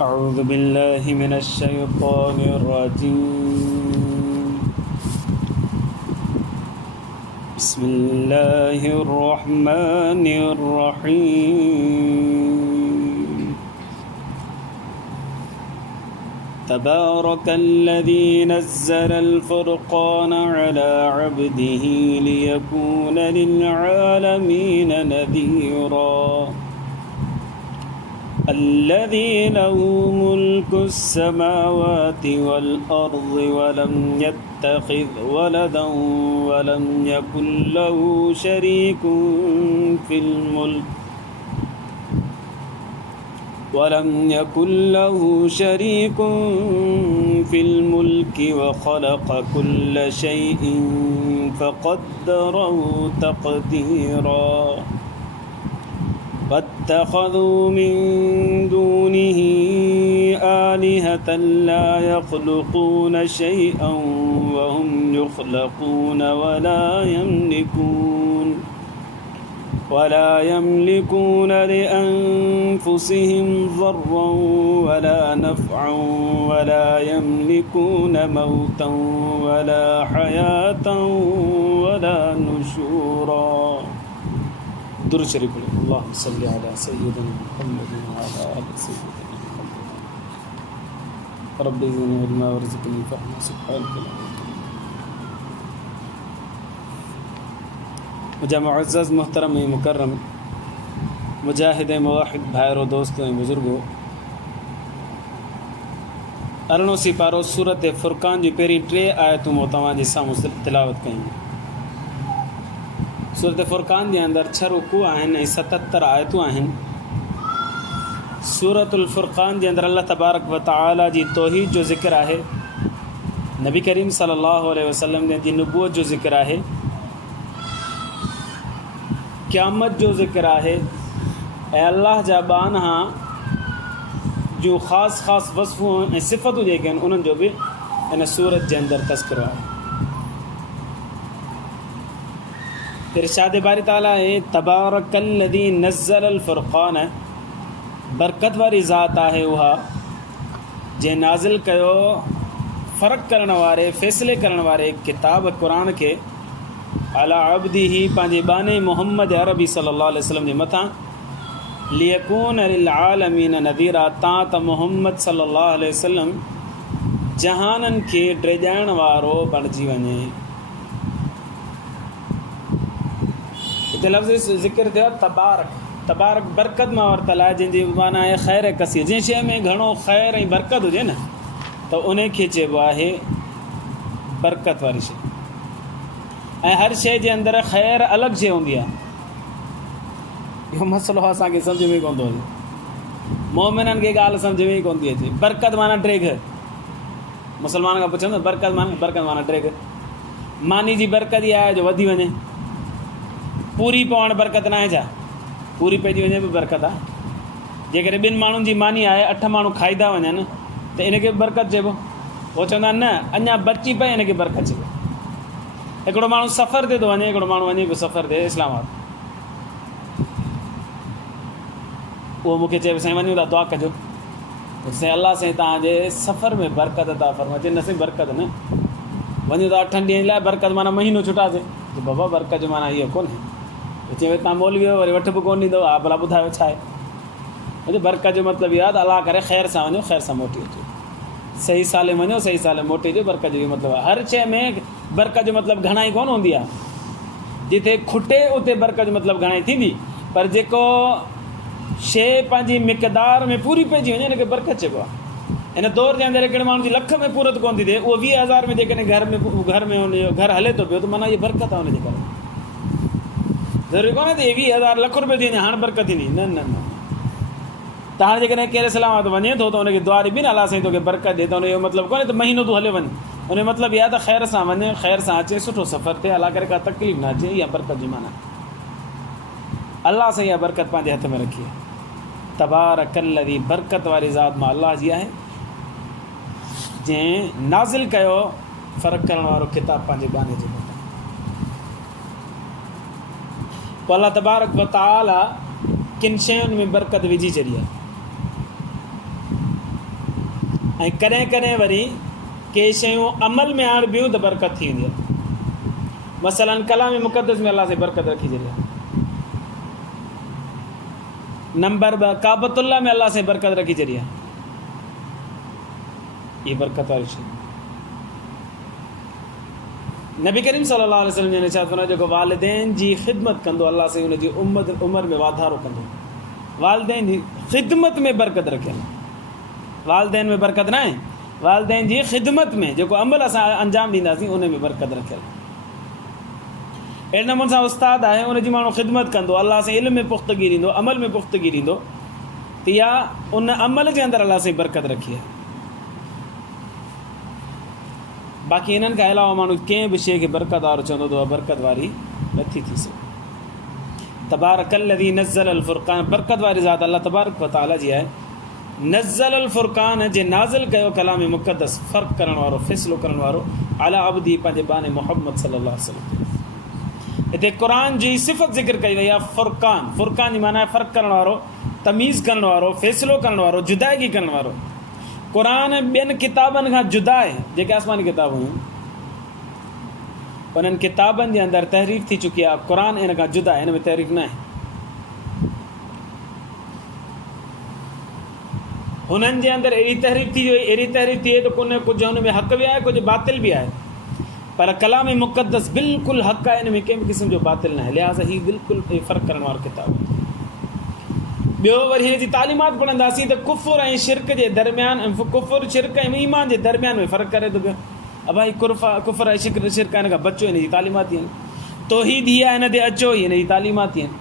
أعوذ بالله من الشيطان الرجيم. بسم الله الرحمن الرحيم. تبارك الذي نزل الفرقان على عبده ليكون للعالمين نذيرا. الذي له ملك السماوات والأرض ولم يتخذ ولدا ولم يكن له شريك في الملك وخلق كل شيء فقدره تقديرا. واتخذوا من دونه آلهة لا يخلقون شيئا وهم يخلقون ولا يملكون لأنفسهم ضرا ولا نفعا ولا يملكون موتا ولا حياة ولا نشورا. درود شريف. اللهم صل على سيدنا محمد وعلى آل سيدنا محمد. رب زدني علما وارزقني فهما. سبحانك اللهم. मुझा मुअज़्ज़ज़ मोहतरम मुकर्रम मुजाहिद मुवाहिद भाइरों दोस्तों बुज़ुर्गों, अरिड़हों सिपारो सूरत फ़ुरक़ान जी पहिरीं 3 आयतूं मूं तव्हांजे साम्हूं तिलावत कयूं। सूरत फ़ुरक़ान जे अंदरि 6 रुकू आहिनि ऐं 77 आयतूं आहिनि। सूरतुल फ़ुरक़ान जे अंदरि अल्लाह तबारक व तआला जी तौहीद जो ज़िक्र आहे, नबी करीम सल्लल्लाहु अलैहि वसल्लम जी नबूवत जो ज़िक्र आहे, क़यामत जो ज़िक्र आहे ऐं अल्लाह जा बानहा जो ख़ासि वसफ़ूं ऐं सिफ़तूं जेके आहिनि उन्हनि जो बि इन सूरत जे अंदरि तज़किरो आहे। इरशाद बारी ताला आहे तबारकल्लज़ी नज़्ज़लल फ़ुरक़ान, बरकत वारी ज़ात आहे उहा जंहिं नाज़िल कयो फ़र्क़ु करण वारे फ़ैसिले करण वारे किताब क़ुरान खे अला अब्दिही पंहिंजे बाने मुहम्मद अरबी सल्लल्लाहु अलैहि वसल्लम जे मथां लियकून लिल आलमीन नदीरा, तां त मुहम्मद सल्लल्लाहु अलैहि वसल्लम जहाननि खे ड्रेॼाइण वारो बणिजी वञे। हिते लफ़्ज़ ज़िक्र थियो तबारक बरकत मां वरितल आहे, जंहिंजी माना आहे ख़ैर कसीर। जंहिं शइ में घणो ख़ैर ऐं बरकत हुजे न त उन खे चइबो आहे बरकत वारी शइ। ऐं हर शइ जे अंदरि ख़ैर अलॻि शइ हूंदी आहे। इहो मसइलो असांखे सम्झ में कोन थो अचे, मोमिननि खे ॻाल्हि सम्झ में ई कोन थी अचे। बरकत माना ड्रेग, मुस्लमान खां पुछंदो बरकत माना ड्रेग। मानी जी बरकत इहा आहे जो वधी वञे, पूरी पवणु बरकत न आहे छा? पूरी पइजी वञे बि बरकत आहे। जेकॾहिं 2 माण्हुनि जी मानी आहे, 8 माण्हू खाईंदा वञनि त इनखे बरकत चइबो। उहो चवंदा आहिनि न अञा बची पए इनखे बरकत चइबो। हिकिड़ो माण्हू सफ़र ते थो वञे, हिकिड़ो माण्हू वञे पियो सफ़र ते इस्लामाबाद, उहो मूंखे चए साईं वञूं था दुआ कजो, साईं अलाह साईं तव्हांजे सफ़र में बरकत था फरमाए। चए न साईं बरकत न, वञूं था 8 ॾींहंनि लाइ, बरकत माना महीनो छुटासीं। त बाबा बरकत जो माना इहो कोन्हे। चए तव्हां मौलवी आहियो, वरी वठ बि कोन ॾींदव, हा भला ॿुधायो छा आहे। बरकत जो मतिलबु इहो आहे त अलाह करे ख़ैर सां वञो, ख़ैर सां मोटी अचो, सही साले वञो, सही साले मोटी अचो। बरकत जो इहो मतिलबु आहे। हर शइ में बरकत जो मतिलबु घणाई कोन हूंदी आहे। जिते खुटे उते बरकत जो मतिलबु घणाई थींदी, पर जेको शइ पंहिंजी मिक़दार में पूरी पइजी वञे इनखे बरकत चइबो आहे। इन दौर जे अंदरि हिकिड़े माण्हू जी लख में पूरत कोन थी थिए, उहो 20,000 में जेकॾहिं घर हले थो पियो त माना इहा बरकत आहे हुनजे करे। ज़रूरी कोन्हे त 20,000 लख रुपए थी वञे हाणे बरकत थींदी, न। त हाणे जेकॾहिं केरु इस्लामाबाद वञे थो त हुनखे दुआ ॾिबी न अलाह साईं तोखे बरकत ॾे, त हुनजो मतिलबु कोन्हे त महीनो तूं हले वञ। हुनजो मतिलबु इहा त ख़ैर सां वञे, ख़ैर सां अचे, सुठो सफ़र थिए, अलाह करे का तकलीफ़ न अचे। इहा बरकत जी माना अलाह सां इहा बरकत पंहिंजे हथ में रखी आहे। तबारकल्लज़ी, बरकत वारी ज़ात मां अलाह जी आहे जंहिं नाज़िल कयो फ़र्क़ु करण वारो किताब पंहिंजे गाने जे मथां। पोइ अल्लाह तबारक व तआला किन शयुनि में बरकत विझी छॾी आहे। ऐं कॾहिं कॾहिं वरी के शयूं अमल में आणिबियूं त बरकत थी वेंदी आहे। मसलन कलाम मुक़दस में अलाह से बरकत रखी छॾी आहे। नंबर 2 काबतुल्लाह में अलाह से बरकत रखी छॾी आहे। ये बरकत वारी शइ। नबी करीम सल्लल्लाहु अलैहि वसल्लम ने इरशाद फरमायो जेको वालिदैन जी ख़िदमत कंदो अलाह से उनजी उम्र में वाधारो कंदो। वालिदैन जी ख़िदमत में बरकत रखियल। वालिदैन में बरकत न आहे, वालिदैन जी ख़िदमत में जेको अमल असां अंजाम ॾींदासीं उन में बरकत रखियल। अहिड़े नमूने सां उस्ताद आहे, उनजी माण्हू ख़िदमत कंदो, अलाह से इल्म में पुख़्तगी ॾींदो, अमल में पुख़्तगी ॾींदो, त इहा उन अमल जे अंदरि अलाह से बरकत रखी आहे। बाक़ी इन्हनि खां अलावा माण्हू कंहिं बि शइ खे बरकत वारो चवंदो त उहा बरकत वारी नथी थी सघे। तबारकल्लज़ी नज़्ज़ल अल फ़ुरक़ान, बरकत वारी ज़ात अल्लाह तबारक व तआला जी आहे। नज़्ज़ल अल फ़ुरक़ान जे नाज़िल कयो कलाम मुक़दस, फ़र्क़ु करण वारो, फ़ैसिलो करण वारो, अला अब्दी पंहिंजे बाने मुहम्मद सल्लल्लाहु अलैहि वसल्लम। हिते क़ुरान जी सिफ़त ज़िक्र कई वई आहे फ़ुरक़ान। फ़ुरक़ान जी माना आहे फ़र्क़ु करण वारो, तमीज़ करण वारो, फ़ैसिलो करण वारो, जुदागी करण वारो। क़ुरान ॿियनि किताबनि खां जुदा आहे। जेके आसमानी किताब हुयूं उन्हनि किताबनि जे अंदरि तहरीफ़ थी चुकी आहे, क़ुरान इन खां जुदा आहे, हिन में तहरीफ़ न आहे। हुननि जे अंदरि अहिड़ी तहरीफ़ थी वई, अहिड़ी तहरीफ़ थी वई त कुझु हुन में हक़ बि आहे, कुझु बातिल बि आहे, पर कलाम मुक़दस बिल्कुलु हक़ आहे, हिन में कंहिं बि क़िस्म जो बातिल न आहे। लिहाज़ा हीउ बिल्कुलु फ़र्क़ु करण वारो किताब आहे। ॿियो वरी हिन जी तालीमात पढ़ंदासीं त कुफ़ुर ऐं शिरक जे दरमियान, कुफ़ुर शिरक ऐं ईमान जे दरमियान में फ़र्क़ु करे थो पियो। भाई कुफ़ुर ऐं शिरक हिन खां बचो, हिन जी तालीमात थी आहिनि। तौहीद हीअ आहे, हिन ते अचो, हिन जी तालीमात थी आहिनि।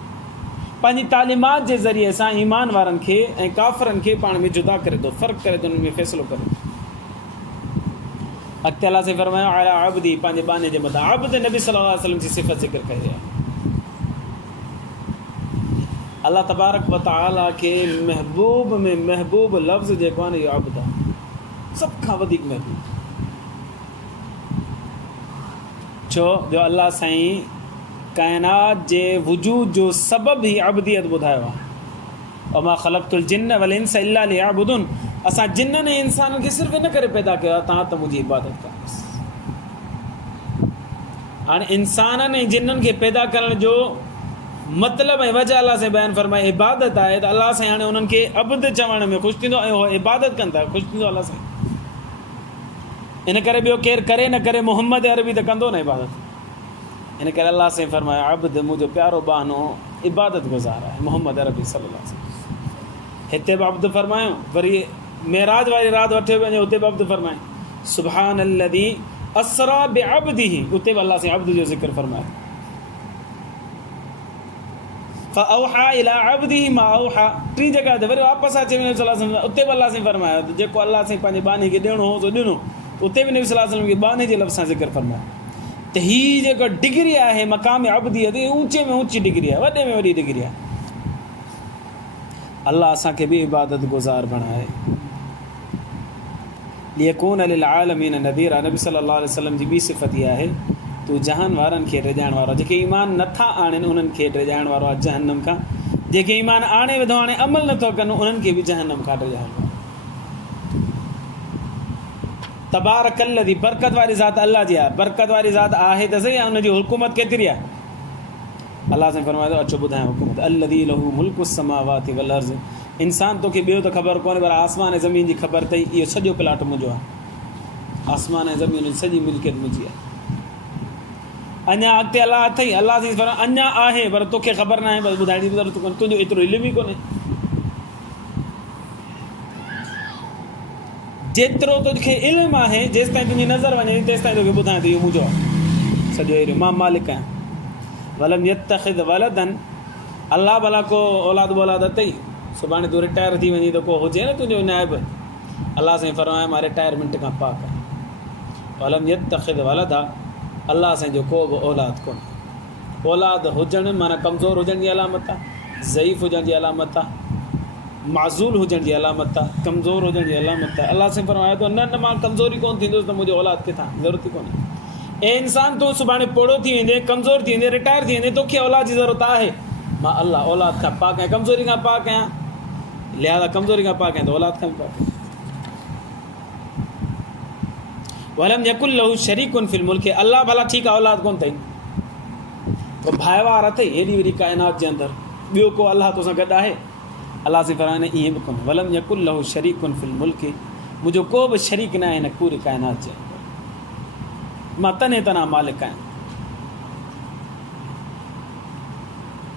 पंहिंजी तालीमात जे ज़रिए सां ईमान वारनि खे ऐं काफ़िरनि खे पाण में जुदा करे थो, फ़र्क़ु करे थो, हुननि में फ़ैसिलो करे थो। अॻिते अलाह से फरमायो अला अब्दी, पंहिंजे बाने जे मथां। अब्द नबी सल्लल्लाहु अलैहि वसल्लम जी सिफ़त ज़िक्र कई आहे। अल्लाह तबारक व तआला खे महबूब में महबूब लफ़्ज़ जेको आहे न, इहो अब्द आहे, सभ खां वधीक महबूब। छो जो अल्लाह साईं काइनात जे वजूद जो सबबु ई अब्दियत ॿुधायो आहे। वमा ख़लक़्तुल जिन्न वल इंस इल्ला लियअबुदून। असां जिन्ननि ऐं इंसाननि खे सिर्फ़ु इन करे पैदा कयो आहे तव्हां त मुंहिंजी इबादत कयोसि। हाणे इंसाननि ऐं जिन्ननि खे पैदा करण जो मतिलबु ऐं वजह अलाह साईं बयानु फरमाए इबादत आहे, त अलाह साईं हाणे उन्हनि खे अब्द चवण में ख़ुशि थींदो ऐं उहो इबादत कनि था, ख़ुशि थींदो अलाह साईं। इन करे ॿियो केरु करे न करे, मोहम्मद अरबी त कंदो न इबादत। इन करे अलाह साईं फरमायो अब्द मुंहिंजो प्यारो बानो इबादत गुज़ार आहे, मोहम्मद अरबी सल्लल्लाहु अलैहि वसल्लम। हिते बि अब्द फरमायो, वरी मेराज वारी राति वठे वञे, उते बि अब्द फरमाए सुब्हानल्लज़ी असरा बिअब्दिही, उते बि अलाह साईं अब्द जो ज़िक्र फरमाए। फ़अौहा इला अब्दिही मा औहा, टी जॻह ते वरी वापसि अचे नबी सल्लल्लाहु अलैहि वसल्लम, उते बि अलाह साईं फरमायो त जेको अलाह साईं पंहिंजे बानी खे ॾियणो हो सो ॾिनो। उते बि नबी सल्लल्लाहु अलैहि वसल्लम खे बाने जे लफ़्ज़ सां ज़िक्र फरमायो। त हीअ जेको डिग्री आहे मक़ाम अब्दियत, ऊचे में ऊची डिग्री आहे, वॾे में वॾी डिग्री आहे। अल्लाह असांखे बि इबादत गुज़ार बणाए। लियकून लिल आलमीन नज़ीरा, नबी सल्लल्लाहु अलैहि वसल्लम जी ॿी सिफ़त इहा आहे तूं जहान वारनि खे रिॼाइण वारो, जेके ईमान नथा आणनि उन्हनि खे रिॼाइण वारो आहे जहन्नम खां, जेके ईमान आणे वेठो हाणे अमल नथो कनि उन्हनि खे बि जहन्नम खां रिॼाइण वारो। तबारकल्लज़ी, बरकत वारी ज़ात अल्लाह जी आहे। बरकत वारी ज़ात आहे त सही, हुनजी हुकूमत केतिरी आहे? अलाह साईं फरमायो अचो ॿुधायां हुकूमत। अल्लज़ी लहू मुल्कु समावाति वल अर्ज़। इंसान तोखे ॿियो त ख़बर कोन्हे, पर आसमान ऐं ज़मीन जी ख़बर अथई, इहो सॼो प्लाट मुंहिंजो आहे, आसमान ऐं ज़मीन जी सॼी मिल्कियत मुंहिंजी आहे। अञा अॻिते अलाह अथई, अलाह साईं फरमायो अञा आहे, पर तोखे ख़बर न आहे, बसि ॿुधाइण जी ज़रूरत कोन्हे, तुंहिंजो एतिरो इल्मु ई कोन्हे। जेतिरो तोखे इल्मु आहे, जेसि ताईं तुंहिंजी नज़र वञे तेसि ताईं तोखे ॿुधायां थो इहो मुंहिंजो आहे सॼो एरियो, मां मालिक आहियां। वलम यत्तख़िज़ वलदन, अलाह भला को औलाद औलाद अथई, सुभाणे तूं रिटायर थी वञी त को हुजे न तुंहिंजो नाइब। अलाह साईं फरमायो मां रिटायरमेंट खां पाक आहियां। वलम यत्तख़िज़ वलदा, अलाह साईं जो को बि औलाद कोन्हे। औलाद हुजणु माना कमज़ोर हुजण जी अलामत आहे, ज़ईफ़ हुजण जी अलामत आहे, माज़ूल हुजण जी अलामत आहे, कमज़ोर हुजण जी अलामत आहे। अलाह साईं फरमायो त न मां कमज़ोरी कोन थींदुसि त मुंहिंजो औलाद किथां, ज़रूरत ई कोन्हे। ऐं इंसान तूं सुभाणे पोड़ो थी वेंदे, कमज़ोर थी वेंदे, रिटायर थी वेंदे, तोखे औलाद जी ज़रूरत आहे। मां अलाह औलाद खां पाक आहियां, कमज़ोरी खां पाक आहियां, लिहाज़ा कमज़ोरी खां पाक आहियां त औलाद खां बि पाक आहियां। वलम यकुल लहू शरीकुन फिल मुल्क, अल्लाह भला ठीकु आहे औलाद कोन अथई, तो भाईवार अथई हेॾी वॾी काइनात जे अंदरि, ॿियो को अलाह तोसां गॾु आहे? अलाह से फरमाए ईअं बि कोन्हे, वलम यकुल लहू शरीकुन फिल मुल्क, मुंहिंजो को बि शरीक न आहे हिन पूरी काइनात जे अंदरि, मां तने तना मालिक आहियां।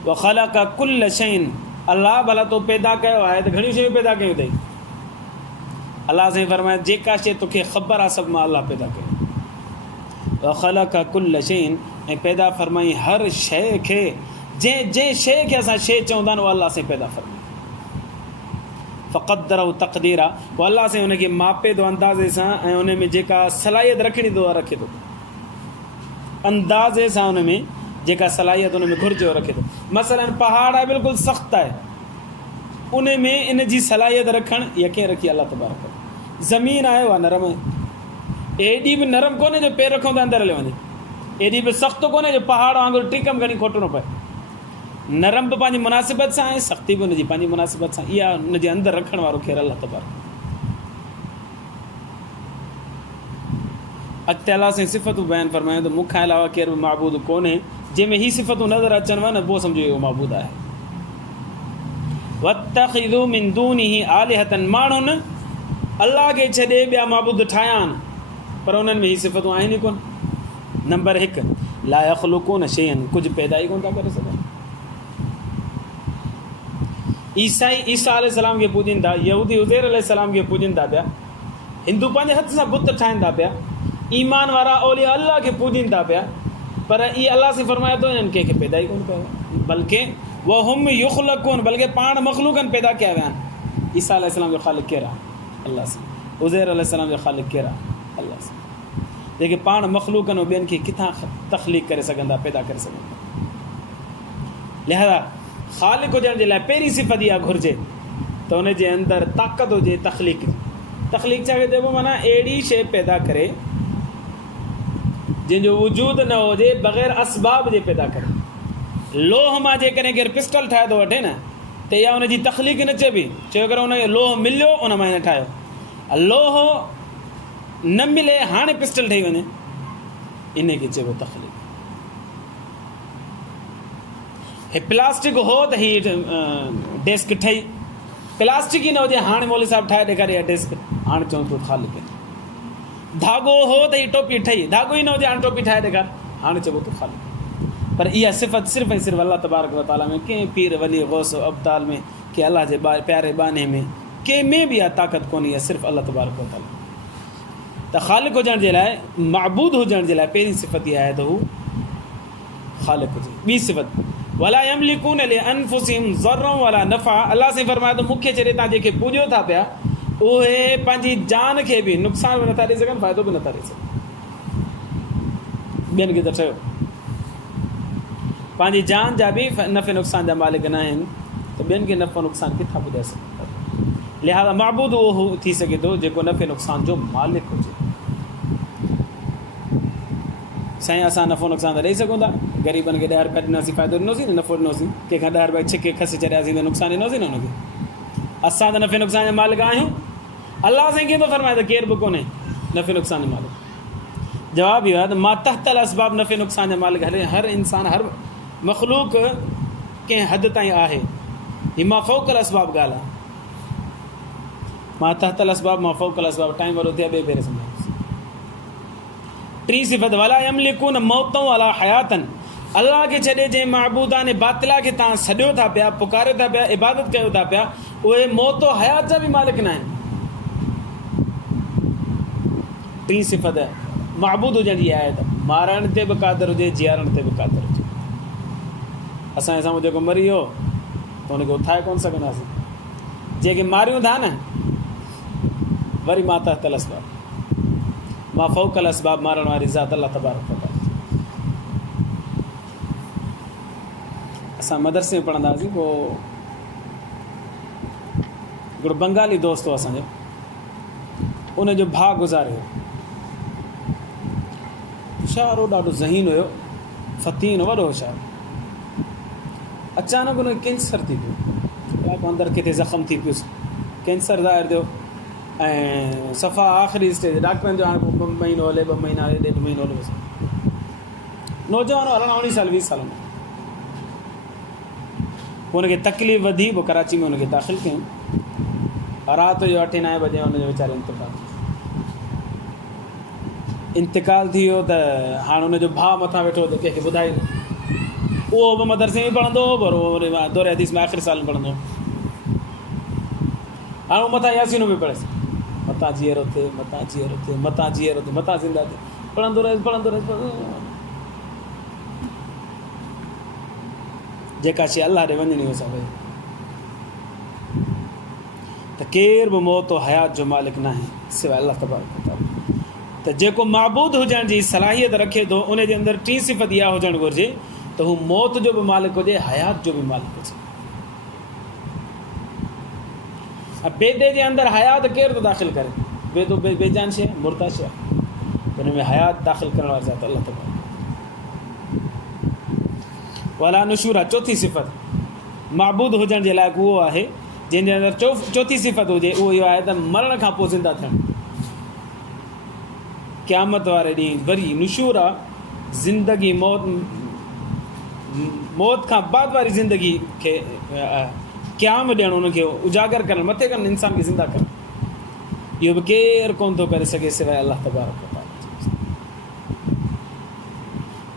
व ख़लक़ कुल्ल शैइन, अलाह भला तो पैदा कयो आहे त घणियूं शयूं पैदा कयूं अथई? अलाह साईं फरमाए जेका शइ तोखे ख़बर आहे सभु मां अलाह पैदा कयो। व ख़लक़ कुल्ल शैइन, ऐं पैदा फरमाई हर शइ खे, जंहिं शइ खे असां शइ चवंदा आहिनि उहा अलाह साईं पैदा फरमाई। फ़क़द्दरहु तक़दीरा, पोइ अलाह साईं हुनखे मापे थो अंदाज़े सां, ऐं उन में जेका सलाहियत रखणी थो रखे थो, अंदाज़े सां उन में जेका सलाहियत उन में घुरिजे रखे थो। मसलन पहाड़ आहे बिल्कुलु सख़्तु आहे, उन में इन जी सलाहियत रखणु यकीन रखी अलाह तबारक। ज़मीन आयो आहे नरम, एॾी बि नरम कोन्हे जो पेर रखूं त अंदरि हली वञे, एॾी बि सख़्तु कोन्हे जो पहाड़ वांगुरु टीकम खणी खोटणो पए। नरम बि पंहिंजी मुनासिबत सां आहे, सख़्ती बि हुनजी पंहिंजी मुनासिबत सां, इहा हुनजे अंदरि रखण वारो केरु? अलाह तबारक। अॻिते अलाह साईं सिफ़तूं बयानु फरमायूं त मूंखां अलावा केरु बि महबूद कोन्हे, जंहिंमें हीअ सिफ़तूं नज़र अचनि न पोइ सम्झो इहो महबूद आहे। वत्तख़िज़ू मिन दूनिही आलिहतन, माण्हुनि अलाह खे छॾे ॿिया महबूद ठाहिया आहिनि, पर उन्हनि में हीअ सिफ़तूं आहिनि ई कोन। नंबर 1, ला यख़्लुक़ून शैअन, कुझु पैदा ई कोन था करे सघनि। ईसा अलैहिस्सलाम खे पूॼनि था, यहूदी उज़ैर अलैहिस्सलाम खे पूॼनि था पिया, हिंदू पंहिंजे हथ सां बुत ठाहिनि था पिया, ईमान वारा औलिया अलाह खे पूॼनि था पिया, पर इहे अलाह से फरमाए थो इन्हनि कंहिंखे पैदा ई कोन कयो, बल्कि वहुम युख़्लक़ून, बल्कि पाण मख़लूक़नि पैदा कया विया आहिनि। ईसा अलैहिस्सलाम जो ख़ालिक़ केरु आहे? अलाह से। उज़ैर अलैहिस्सलाम जो ख़ालिक़ केरु आहे? अलाह से। जेके पाण मख़लूक़नि ऐं ॿियनि खे किथां तख़लीक़ करे सघंदा, पैदा करे सघंदा। लिहाज़ा ख़ालिक़ हुजण जे लाइ पहिरीं सिफ़त इहा घुरिजे त हुनजे अंदरि ताक़त हुजे तख़लीक़ जी। तख़लीक़ छा चइबो? माना अहिड़ी शइ पैदा करे जंहिंजो वजूद न हुजे, बग़ैर असबाब जे पैदा करे। लोह मां जेकॾहिं केरु पिस्टल ठाहे थो वठे न, त इहा हुनजी तख़लीक़ न चइबी, छो करे हुनखे लोह मिलियो उन मां हिन ठाहियो। लोह न मिले हाणे पिस्टल ठही वञे, इन खे चइबो तख़लीक़। हे प्लास्टिक हो त हीअ डेस्क ठही, प्लास्टिक ई न हुजे हाणे मौलवी साहिबु ठाहे ॾेखारे इहा डेस्क, हाणे चऊं तो ख़ालिक़। धाॻो हो त हीअ टोपी ठही, धाॻो ई न हुजे हाणे टोपी ठाहे ॾेखार, हाणे चइबो तो ख़ालिक़। पर इहा सिफ़त सिर्फ़ु ऐं सिर्फ़ु अलाह तबारक व तआला में, कंहिं पीर वली गौस अब्दाल में, के अलाह जे प्यारे बाने में, कंहिं में बि इहा ताक़त कोन्हे, इहा सिर्फ़ु अलाह तबारक व तआला। त ख़ालिक़ हुजण जे लाइ, महबूद हुजण जे लाइ पहिरीं सिफ़त इहा आहे त हू ख़ालिक़ हुजे। ॿी सिफ़त, वला यमलिकून लिअनफुसिहिम ज़र्रन वला नफ़ा, अलाह से फरमाए थो मूंखे छॾे तव्हां जेके पूॼो था पिया, उहे पंहिंजी जान खे बि नुक़सान बि नथा ॾेई सघनि, फ़ाइदो बि नथा ॾेई सघनि। ॿियनि खे त चयो पंहिंजी जान जा बि नफ़े नुक़सान जा मालिक न आहिनि, त ॿियनि खे नफ़ो नुक़सान किथां ॿुधाए सघनि। लिहाज़ा महबूद उहो थी सघे थो जेको नफ़े नुक़सान जो मालिक हुजे। साईं असां नफ़ो नुक़सान त ॾेई सघूं था, ग़रीबनि खे 10 रुपया ॾिनासीं, फ़ाइदो ॾिनोसीं न, नफ़ो ॾिनोसीं, कंहिंखां 10 रुपया छिके खसे चढ़ियासीं त नुक़सानु ॾिनोसीं न हुनखे। असां त नफ़े नुक़सान जा मालिक आहियूं। अलाह साईं कीअं थो फरमाए त केर बि कोन्हे नफ़े नुक़सान जो मालिक? जवाबु इहो आहे त मां तहतल असबाब नफ़े नुक़सान जा मालिक। हर इंसान, हर मख़लूक कंहिं हद ताईं आहे। हीअ मां फ़ौक़ल असबाब ॻाल्हि आहे। मां तहतल असबाब, मां फ़ौक़ल असबाब, टाइम वॾो थिया ॿिए भेरे सम्झाईंदुसि। टी सिफ़त, वला यमलिकून मौतन वला हयातन, अलाह खे छॾे जंहिं महबूदान बातिला खे तव्हां सॾियो था पिया, पुकारियो था पिया, इबादत कयो था पिया, उहे मौत हयात जा बि मालिक न आहिनि। टी सिफ़त महबूद हुजण जी आहे त मारण ते बि क़ादिर हुजे, जीआरण ते बि क़ादिर हुजे। असांजे साम्हूं जेको मरी वियो त हुनखे उथाए कोन सघंदासीं। जेके मारियूं था न, वरी मां तहतल असबाब, मां फ़ौक़ल असबाब, मारण वारी ज़ात अलाह तबारक व तआला। असां मदरसे में पढ़ंदा हुआसीं, पोइ हिकिड़ो बंगाली दोस्त हो असांजो, उनजो भाउ गुज़ारियो। होशियारो, ॾाढो ज़हीन हुयो, फ़तीन, वॾो होशियारु। अचानक हुनखे कैंसर थी पियो, अंदरि किथे ज़ख़्म थी पियुसि, कैंसर ज़ाहिर थियो। ऐं सफ़ा आख़िरी स्टेज डॉक्टरनि जो हाणे 2 महीनो हले 2 महीना हले 1.5 महीनो हले बसि नौजवान 19 साल 20 साल में पोइ हुनखे तकलीफ़ वधी पोइ कराची में हुनखे दाख़िल कयूं राति जो 8-9 बजे हुनजो वीचारो इंतकाल थी वियो त हाणे हुनजो भाउ मथां वेठो त कंहिंखे ॿुधाए उहो बि मदरसे में पढ़ंदो पर दौरे हदीस में आख़िरी साल में पढ़ंदो हाणे उहो मथां यासीनो में पढ़ेसि मथां जीअरो थिए मथां जीअरो थिए मथां जीअरो थिए मथां ज़िंदा थिए पढ़ंदो रहे जेका शइ अलाह ॾे वञणी हुअसि भई त केर बि मौत हयात जो मालिक न आहे सवाइ अलाह तबारक व तआला त जेको माबूद हुजण जी सलाहियत रखे थो उन जे अंदरि 3 सिफ़त इहा हुजणु घुरिजे त हू मौत जो बि मालिक हुजे हयात जो बि मालिक हुजे बेदे जे अंदरि हयात केरु थो दाख़िल करे बेदो बेजान शइ मुर्दा शइ हुन में हयात दाख़िल करण वारी ज़ात अलाह तबारक वाला नुशूर आहे 4थी सिफ़त माबूद हुजण जे लाइक़ु उहो आहे जंहिंजे अंदरि 4थी सिफ़त हुजे उहो इहो आहे त मरण खां पोइ ज़िंदा थियणु क़यामत वारे ॾींहुं वरी नुशूर आहे ज़िंदगी मौत खां बाद वारी ज़िंदगी खे क़याम ॾियणु हुनखे उजागर करणु मथे करणु इंसान खे ज़िंदा करणु इहो बि केरु कोन थो करे सघे सवाइ अलाह तबारक व तआला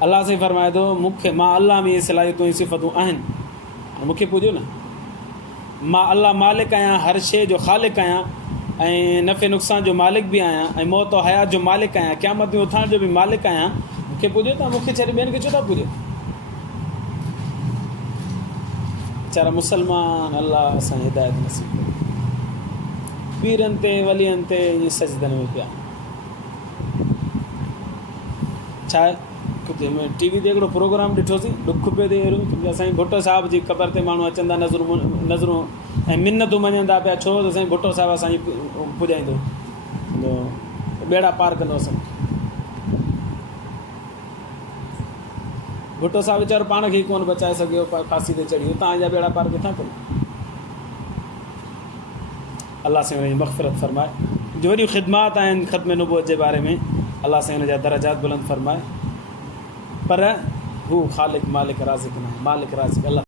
अलाह साईं फरमाए थो मूंखे मां अलाह में इहे सलाहियतूं ऐं सिफ़तूं आहिनि मूंखे पुॼो न मां अलाह मालिक आहियां हर शइ जो ख़ालिक़ आहियां ऐं नफ़े नुक़सान जो मालिक बि आहियां ऐं मौत और हयात जो मालिक आहियां क़यामत में उथण जो बि मालिक आहियां मूंखे पुॼो त मूंखे छॾे ॿियनि खे छो था पुॼे वीचारा मुस्लमान अलाह असां हिदायत नसीब करे पीरनि ते वलियनि ते ईअं सजदनि में पिया छा आहे टीवी ते हिकिड़ो प्रोग्राम ॾिठोसीं ॾुख पियो थिए अहिड़ो साईं भुट्टो साहिब जी क़बर ते माण्हू अचनि था नज़रूं ऐं मिनतूं मञनि पिया छो त साईं भुट्टो साहिब असांजी पुॼाईंदो ॿेड़ा पार कंदो असां भुट्टो साहिब वीचारो पाण खे कोन बचाए सघियो फांसी ते चढ़ी तव्हां जा ॿेड़ा पार किथां कयो अलाह साईं हुनजी मग़फ़िरत फरमाए जो वॾियूं ख़िदमात आहिनि ख़त्म नबूवत जे बारे में अलाह साईं हुनजा दरजात बुलंद फरमाए पर हू ख़ालिक मालिक राज़िक न आहे मालिक राज़िक अलाह